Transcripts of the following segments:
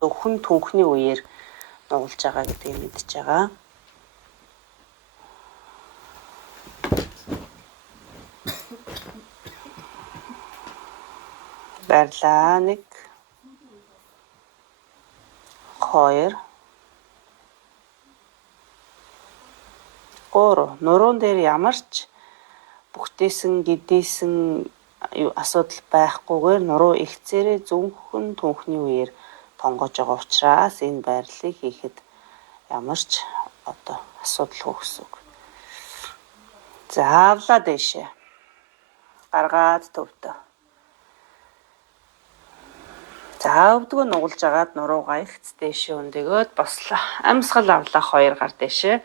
хүн түнхний үеэр нугалж байгаа гэдгийг мэдж байгаа. Баярлалаа. 1 2 3 нуруунд дээр ямар ч бүхтээсэн гэдээсэн асуудал байхгүйгээр нуруу ихцээрээ зөвхөн түнхний үеэр тонгож байгаа учраас энэ байрлалыг хийхэд ямар ч асуудалгүй гэсэн үг. За авлаа дэшээ. Гаргаад төвтөө. За өвдгөө нугалж агаад нуруугаа ихц дэшээ өндөгөөд бослоо. Амьсгал авлаа 2 гар дэшээ.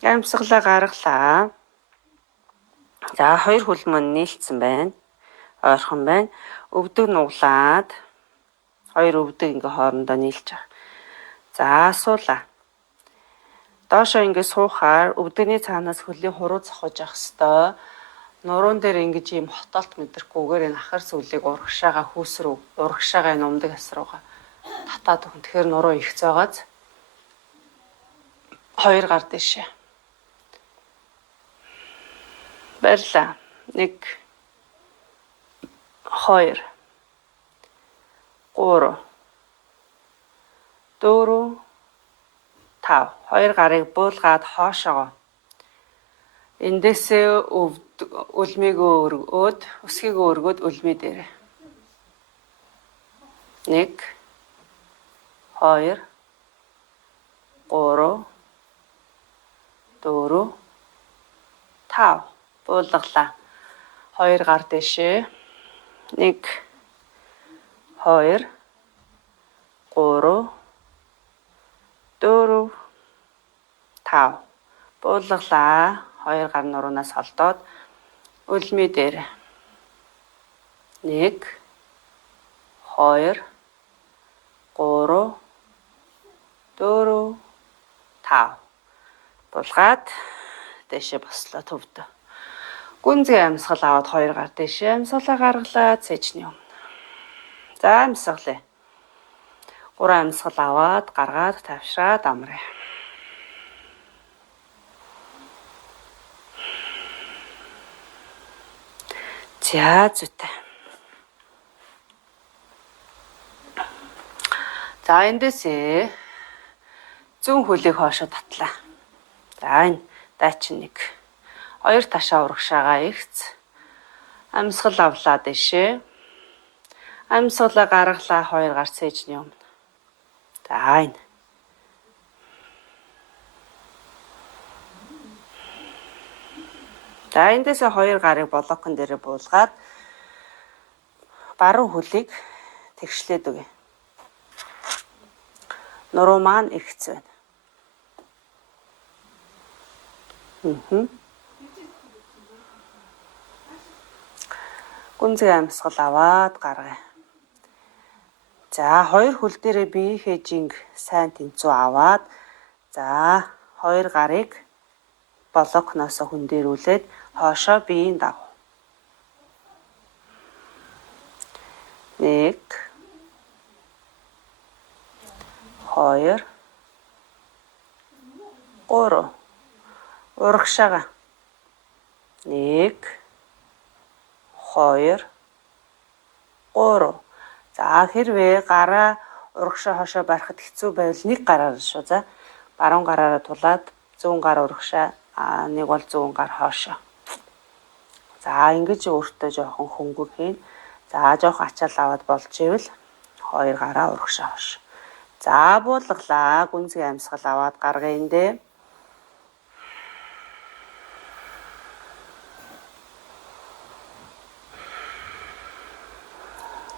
Амьсгалаа гаргалаа. За 2 хөлмөн нийлцсэн байна. Ойрхон байна. Өвдөг нуглаад 2 өвдөг ингээ хоорондоо нийлж байгаа. За суулаа. Доошоо ингээ суухаар өвдөгний цаанаас хөлийн хуруу цохож явах хэвээр. Нуруун дээр ингэж ийм хотолт мэдрэхгүйгээр энэ ахар сүлийг урагшаага хүүс рүү, урагшаага энэ умдаг ас руугаа татаад өгөн. Тэгэхээр нуруу ихц байгааз 2 гар дэшээ. Баярлаа. 1 2 3 4 5 2 гарыг буулгаад хоошоогоо. Эндээсээ үлмийгөө өргөөд, өсгийгөө өргөөд үлмий дээр. 1 2 3 4 5 буулгалаа. 2 гар дэшээ. 1 2 3 4 5 буулгалаа. 2 гар нуруунаас холдоод үлмий дээр. 1 2 3 4 5 булгаад дэшээ бослоо төвдөө. Гүнзгий амьсгал аваад 2 гар дэшээ амьсгалаа гаргалаа цэжний өмнө. За амьсгалаа. 3 амьсгал аваад гаргаад тавшраад амраа. За зүйтэй. За эндээсээ зүүн хөлийг хоошоо татлаа. За энэ дайчин 1. 2 ташаа урагшаага ихц. Амьсгал авлаа дэшээ. Амьсгалаа гаргалаа 2 гар цэжний өмнө. За энэ. За эндээсээ 2 гарыг блокон дээр буулгаад баруун хөлийг тэгшлээд өгье. Нуруу маань ихц байна. Гүнзгий амьсгал аваад гаргая. За 2 хөл дээрээ биеийнхээ жинг сайн тэнцүү аваад за 2 гарыг блокноос хүндэрүүлээд хоошоо биеийн дагав. 1 2 3 урагшаага. 1 2 3 за хэрвээ гараа урагшаа хошоо барихад хэцүү байвал 1 гараар шүү. За баруун гараараа тулаад зүүн гар урагшаа 1 бол зүүн гар хоошоо. За ингэж өөртөө жоохон хөнгөг хийн. За жоохон ачаал аваад болж ивэл 2 гараа урагшаа хошоо. За буулгалаа. Гүнзгий амьсгал аваад гаргая эндээ.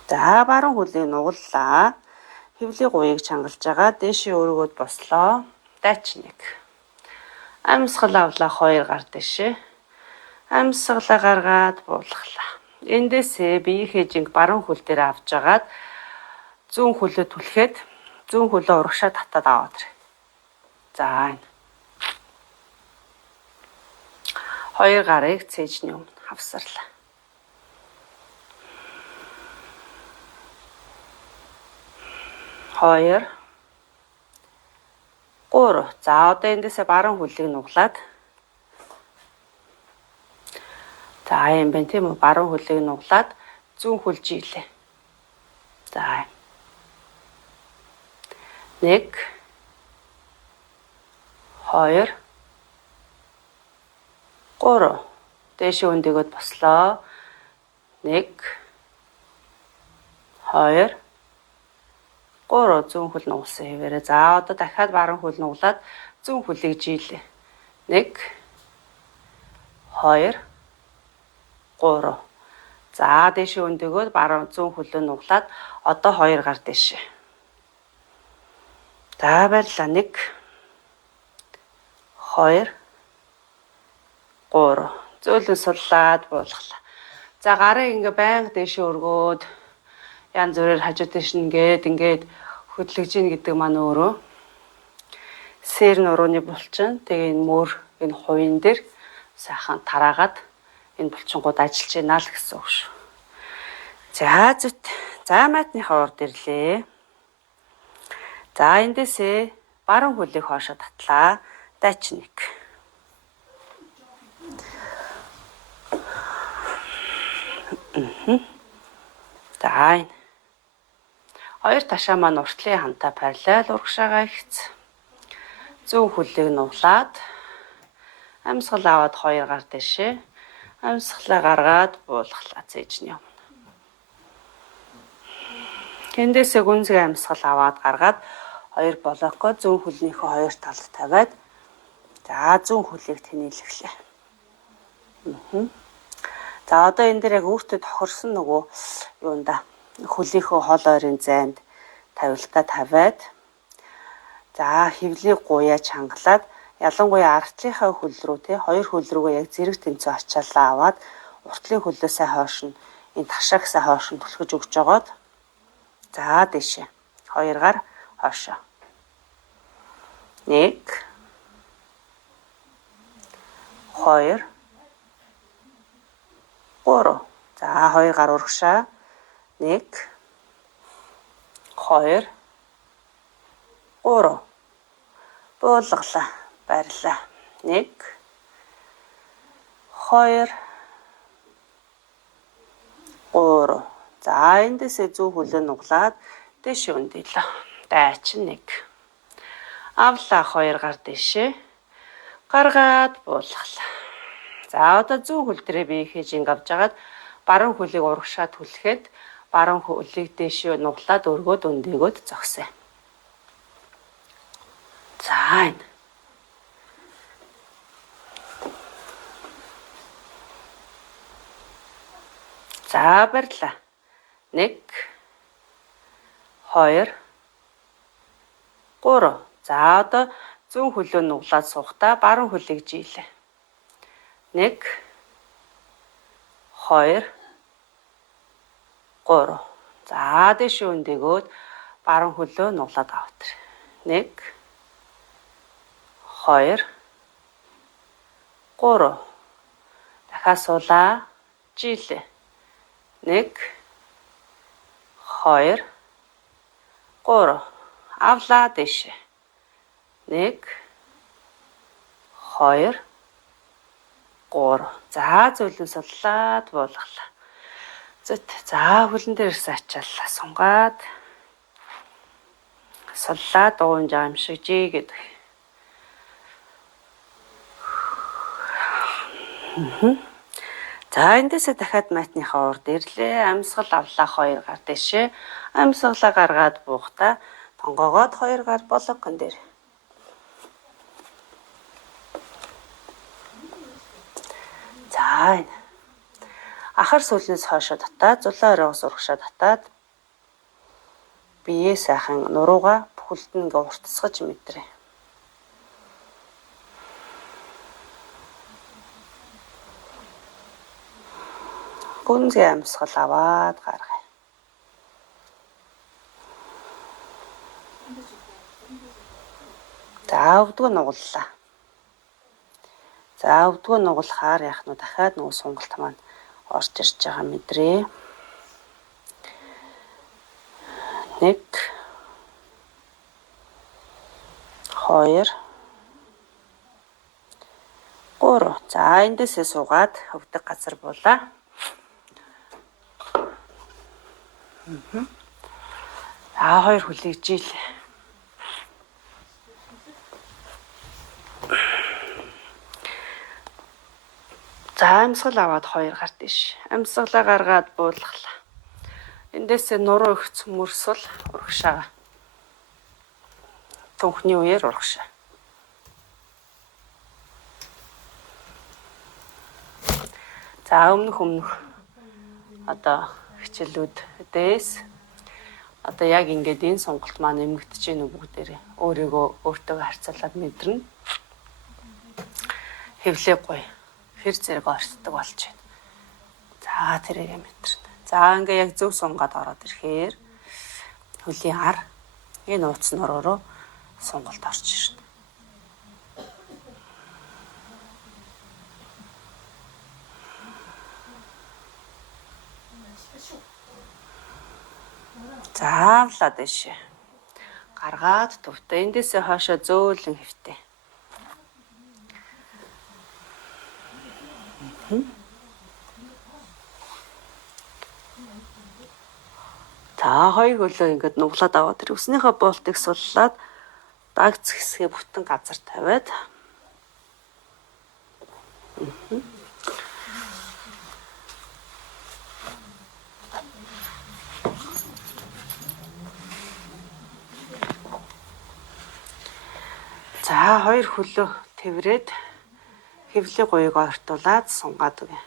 За баруун хөлийг нугаллаа. Хэвлийн гуйг чангалж байгаа. Дэшээ өргөөд бослоо. Дайчин 1. Амьсгал авлаа 2 гар дэшээ. Амьсгалаа гаргаад буулгалаа. Эндээсээ биеийнхээ жинг баруун хөл дээр авч агаад зүүн хөлөө түлхээд зүүн хөлөө урагшаа татаад аваад ирээ. За энэ. 2 гарыг цэжний өмнө хавсарлаа. 2 3. За одоо эндээсээ баруун хөлийг нуглаад. За юм байна тийм үү? Баруун хөлийг нуглаад зүүн хөл жийлээ. За. 1 2 3. Дээшээ өндөгөөд бослоо. 1 2 3. Зүүн хөл нугалсан хэвээрээ. За одоо дахиад баруун хөл нуглаад зүүн хөлийг жийлээ. 1 2 3. За дээшээ өндөгөөд баруун зүүн хөлөө нуглаад одоо 2 гар дээшээ. За баярлалаа. 1 2 3. Зөөлөн суллаад буулгалаа. За гарыг ингээ байнга дээшээ өргөөд янз бүрээр хажуу тийш ингээд хөдлөж ийн гэдэг маань өөрөө сэр нурууны булчин. Тэгээ энэ мөр энэ хувийн дээр сайхан тараагаад энэ булчингууд ажиллаж байна л гэсэн үг шүү. За зүт. За маятныхаа урд ирлээ. За эндээсээ баруун хөлийг хоошо татлаа. Дайч 1. За энэ 2 ташаа маань уртлын хантай параллел урагшаагаа ихц. Зүүн хөлийг нуглаад амьсгал аваад 2 гар дэшээ. Амьсгалаа гаргаад буулгалаа цээжний өмнө. Тэндээсээ гүнзгий амьсгал аваад гаргаад 2 блокоо зүүн хөлнийхөө 2 талд тавиад за зүүн хөлийг тэнэлэглээ. За одоо энэ дээр яг өөртөө тохирсон нөгөө юунда хөлийнхөө хол ойрын зайд тавилтаа тавиад за хөвлийг гуяа чангалаад ялангуяа артлынхаа хөл рүү те 2 хөл рүүгээ яг зэрэг тэнцүү ачаалаа аваад уртлын хөлөөсөө хойш нь энэ ташаагсаа хойш нь түлхэж өгч жогоод за дэшээ 2 гар хойшоо 1 2 3. За 2 гар урагшаа 1 2 3. Буулгалаа. Баярлаа. 1 2 3. За эндээсээ зүүн хөлөө нуглаад дэшээ өндөлөө. Дайч 1. Авлаа 2 гар дэшээ. Гаргаад буулгалаа. За одоо зүүн хөл дээрээ би хэж авч агаад баруун хөлийг урагшаа түлхэхэд баруун хөлийг дэшээ нуглаад өргөөд өндөөгөөд зогсоё. За энэ. За баярлаа. 1 2 3. За одоо зүүн хөлөө нуглаад суухдаа баруун хөлийг жийлээ. 1 2 3. За дэшээ өндөөгөөд баруун хөлөө нуглаад авах. 1 2 3. Дахиад суулаа. Жийлээ. 1 2 3. Авлаа дэшээ. 1 2 3. За зөөлөн суллаад буулгалаа. Зүт. За хөлн дээр ирсэн ачааллаа сунгаад суллаад дуун жаам шиг жий гэдэг. За эндээсээ дахиад маятныхаа урд ирлээ. Амьсгал авлаа 2 гар дэшээ. Амьсгалаа гаргаад буухтаа тонгоогоод 2 гар блокон дээр. За энэ. Ахар сүлнээс хойшоо татаад зулаа оройгоос урагшаа татаад биеэ сайхан нурууга бүхэлд нь ингээ уртсгаж мэдрээ. Гүнзгий амьсгал аваад гаргая. За өвдгөө нугаллаа. За өвдгөө нугалахаар яах нь дахиад нөгөө сунгалт маань орж ирж байгаа мэдрээ. 1 2 3. За эндээсээ суугаад өвдөг газар буулаа. За 2 хүлэгжийлээ. За амьсгал аваад 2 гар дэш. Амьсгалаа гаргаад буулгалаа. Эндээсээ нуруу их цөмөрсөл урагшаа. Төнхний үеэр урагшаа. За өмнөх одоо хичээлүүдээс одоо яг ингээд энэ сонголт маань нэмэгдэж гэнэ бүгдээрээ өөрийгөө өөртөө харьцуулаад мэдэрнэ. Хэвлээ гоё. Хэр зэрэг орцдог болж байна. За тэрийг мэдэрнэ. За ингээ яг зөв сунгаад ороод ирэхээр хөлийн ар энэ ууц нуруу сонголт орж ирнэ. Заавлаа дэшээ. Гаргаад төвтэй. Эндээсээ хоошоо зөөлөн хэвтэй. За 2 хөлөө ингээд нуглаад аваад тэр өснийхөө болтыг суллаад дагц хэсгээ бүтэн газар тавиад за 2 хөлөө тэврээд хэвлээ гоёг ортуулаад сунгаад өгье.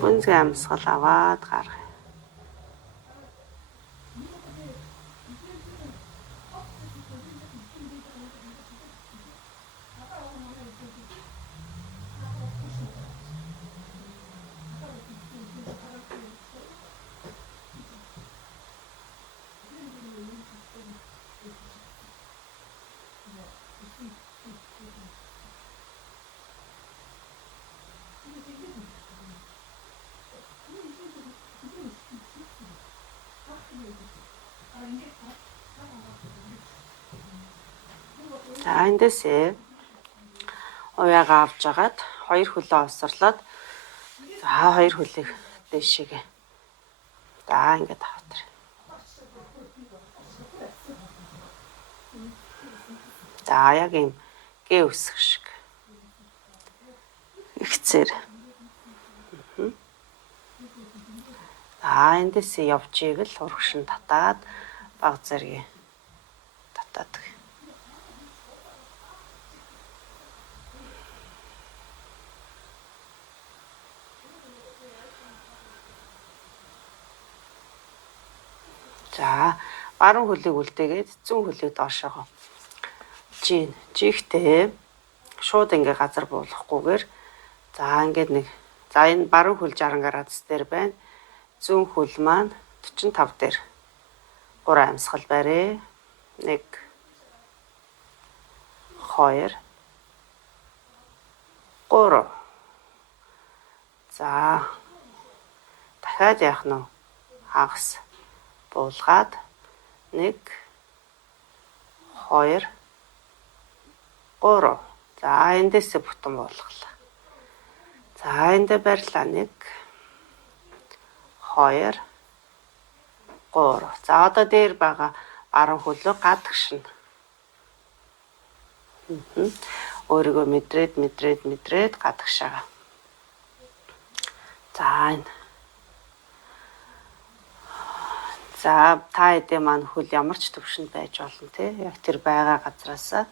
Гүнзгий амьсгал аваад гаргая. За эндээсээ уяагаа авч агаад 2 хөлөө осорлоод за 2 хөлийг дэшегээ. За ингээд аваад. За яг юм гээ үсэх шиг. Ихцээр. За эндээсээ явж ивэл урагшин татаад баг зэрэг татаад. За баруун хөлийг үлдээгээд зүүн хөлийг доошоо жигтэй шууд ингээ газар буулгахгүйгээр за ингээд нэг за энэ баруун хөл 60 градус дээр байна. Зүүн хөл маань 45 дээр 3 амьсгал барья. 1 2 3. За дахиад яах нь хагас буулгаад 1 2 3. За эндээсээ бүтэн буулгалаа. За эндээ барьлаа 1 2 3. За одоо дээр байгаа баруун хөлөө гадагшина. Өөрийгөө мэдрээд гадагшаага. За энэ. За та хэдийн маань хөл ямар ч төвшөнд байж болно те. Яг тэр байгаа газараасаа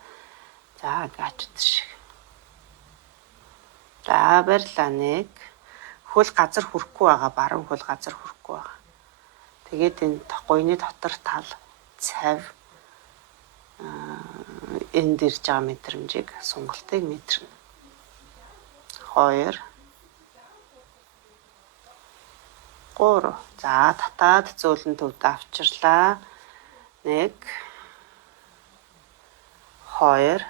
за гачд шиг. За барьлаа 1. Хөл газар хүрэхгүй байгаа, баруун хөл газар хүрэхгүй байгаа. Тэгээд энэ гойны дотор тал цав энд ирж байгаа мэдрэмжийг сонголтыг мэдэрнэ. 2 3. За татаад зөөлөн төвд авчирлаа. 1 2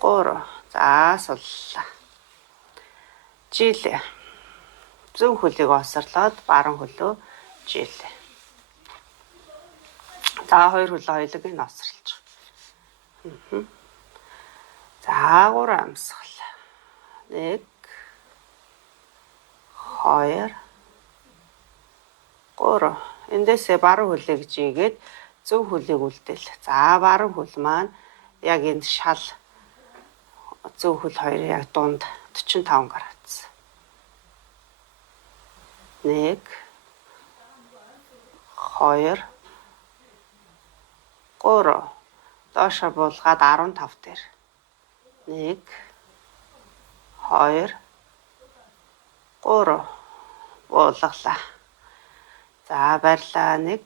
3. За суллаа. жилээ. Зөв хөлийг осорлоод баруун хөлөө жилээ. За хоёр хөлөө хоёулыг нь осорлж байгаа. За 3 амьсгал. 1 2 3. Эндээсээ баруун хөлийг жигээд зөв хөлийг үлдээл. За баруун хөл маань яг энд шал зөв хөл хоёр яг дунд 45 градус. 1 2 3. Доошо буулгаад 15 дээр. 1 2 3 буулгалаа. За барьлаа. 1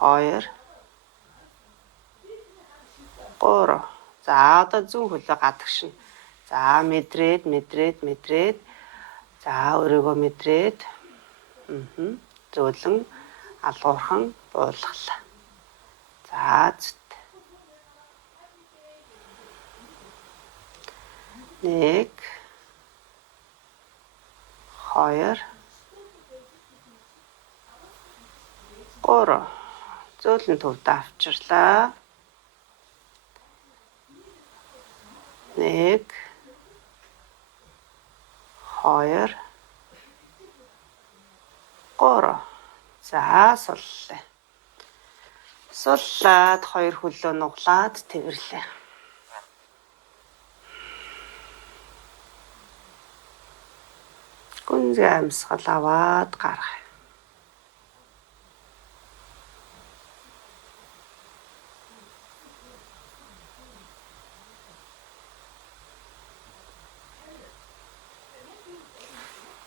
2 3. За одоо зүүн хөлөө гадагшина. За мэдрээд. За өөрийгөө мэдрээд. Зөөлөн алгуурхан буулгалаа. За зүт. 1 2 3. Зөөлөн төвд авчирлаа. 1 2 3. За суллаа. Суллаад хоёр хөлөө нуглаад тэвэрлээ. Гүнзгий амьсгал аваад гаргая.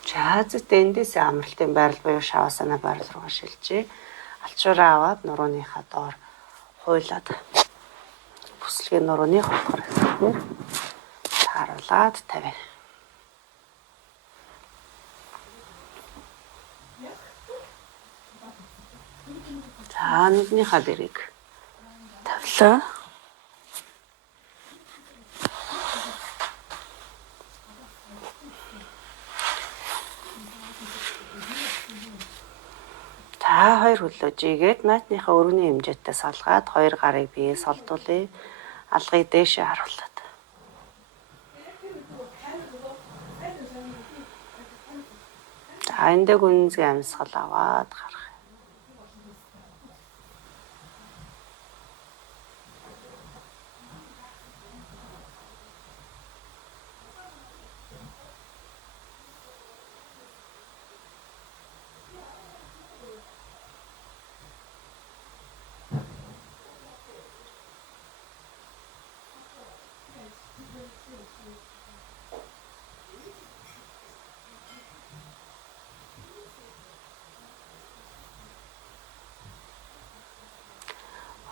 Чаазт эндээс амралтын байрал буюу шавасана байрал руу шилжээ. Алчуураа аваад нурууныхаа доор хуйлаад бүслэгийн нурууны хутгаар хэсгээр тааруулаад тавина. За нэгнийхээ дэрийг тавлаа. За хоёр хөлөө жигээд маятныхаа өргөний хэмжээтэй салгаад хоёр гарыг биеэ солдуулъя. Алгыг дээшээ харуулад. За эндээ гүнзгий амьсгал аваад гарах.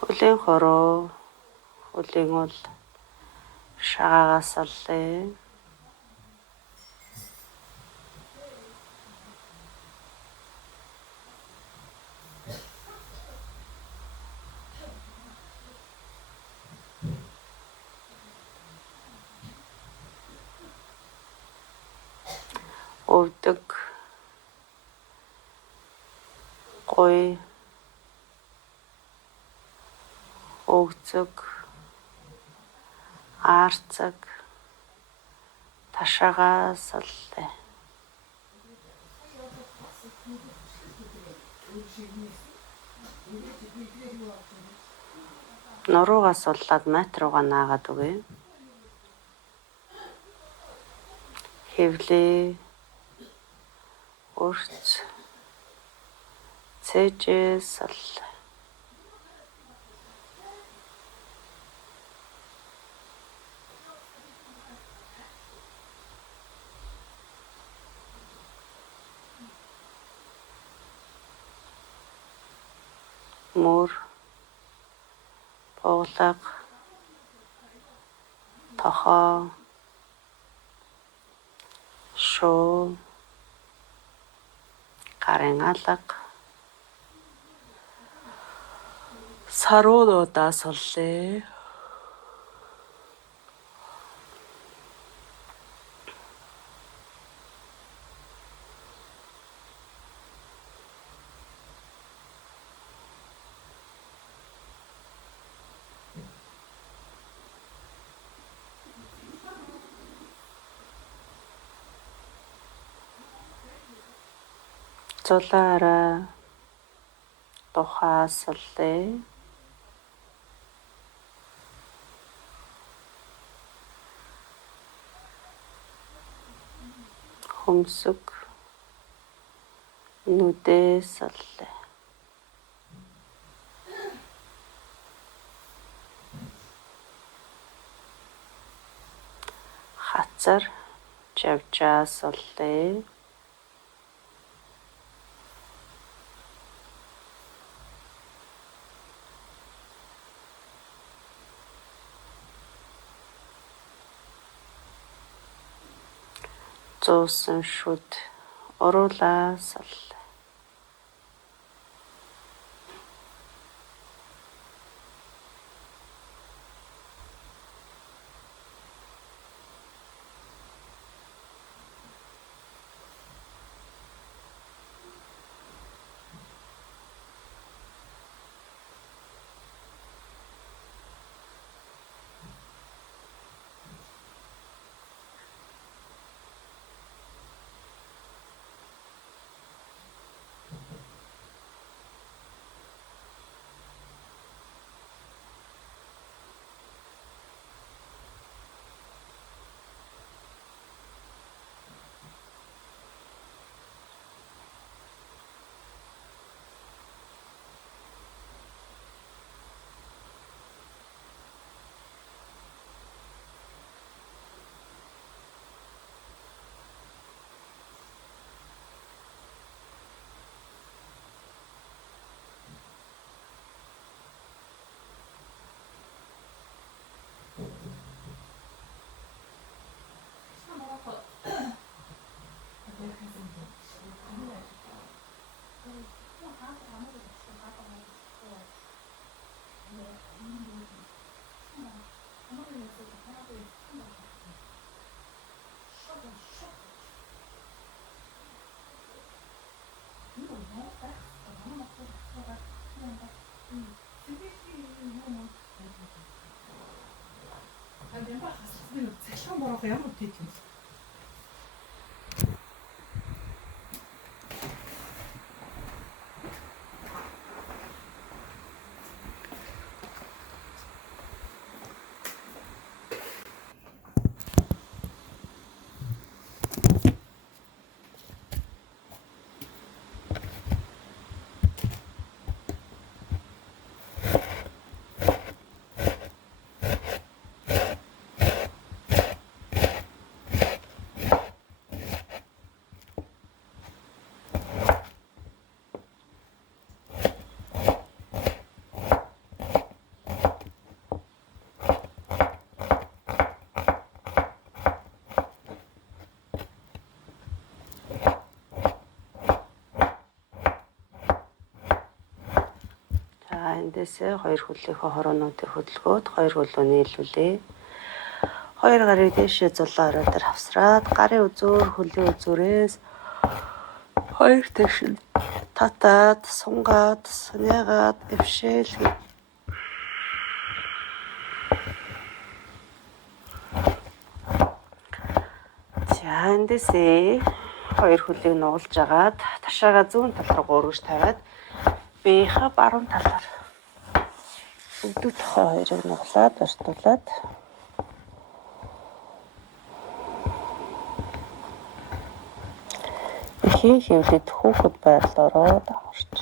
Хөлийн хороо, хөлийн уул шаагаас олъё. Өвдөг, гуй, өгзөг, аарцаг, ташаагаас олъё. Нуруугаас суллаад мат руугаа наагаад өгье. Хэвлээ, өрц, цэжээс олъё. Мөр, буулга, тохоо, шуу, гарын алга, саруудаас олъё. Зулаараа тухаасаллаа. Хөмсөг нүдээс саллаа. Хацар жавжаас саллаа. Зуусан шүд оруулаа саллаа. Цэглэн борох ямар үт юм. Эндээсээ 2 хөлийнхөө хороонуудыг хөдөлгөөд 2 хөлөө нийлүүлээ. 2 гарыг дээшээ зулаа орой дээр хавсраад гарын үзүүр хөлийн үзүүрээс 2 тэш татаад сунгаад суняагаад эвшээл. За эндээсээ 2 хөлийг нугалж агаад ташаага зүүн тал руу өргөж тавиад бэха баруун талаар бүгд хоёрыг нуглаад барьтуулаад ихийн хөвлөд хүүхэд байдал ороод аварч.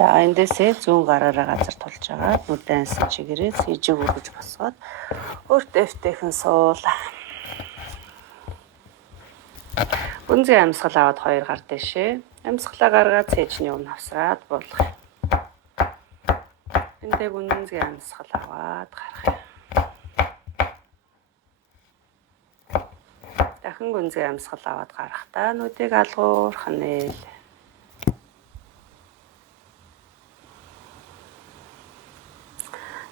За эндээсээ зүүн гараараа газар тулж байгаа нүдэнсэн чигээрээ сэжиг өргөж босгоод өөртөө эвтэйхэн суул. Гүнзгий амьсгал аваад 2 гар дэшээ Амьсгалаа гаргаад цээжний өмнө авсраад болох юм. Эндээ гүнзгий амьсгал аваад гарах юм. Дахин гүнзгий амьсгал аваад гарахдаа нүдийг алгуурхан нээл.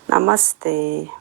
Намасте.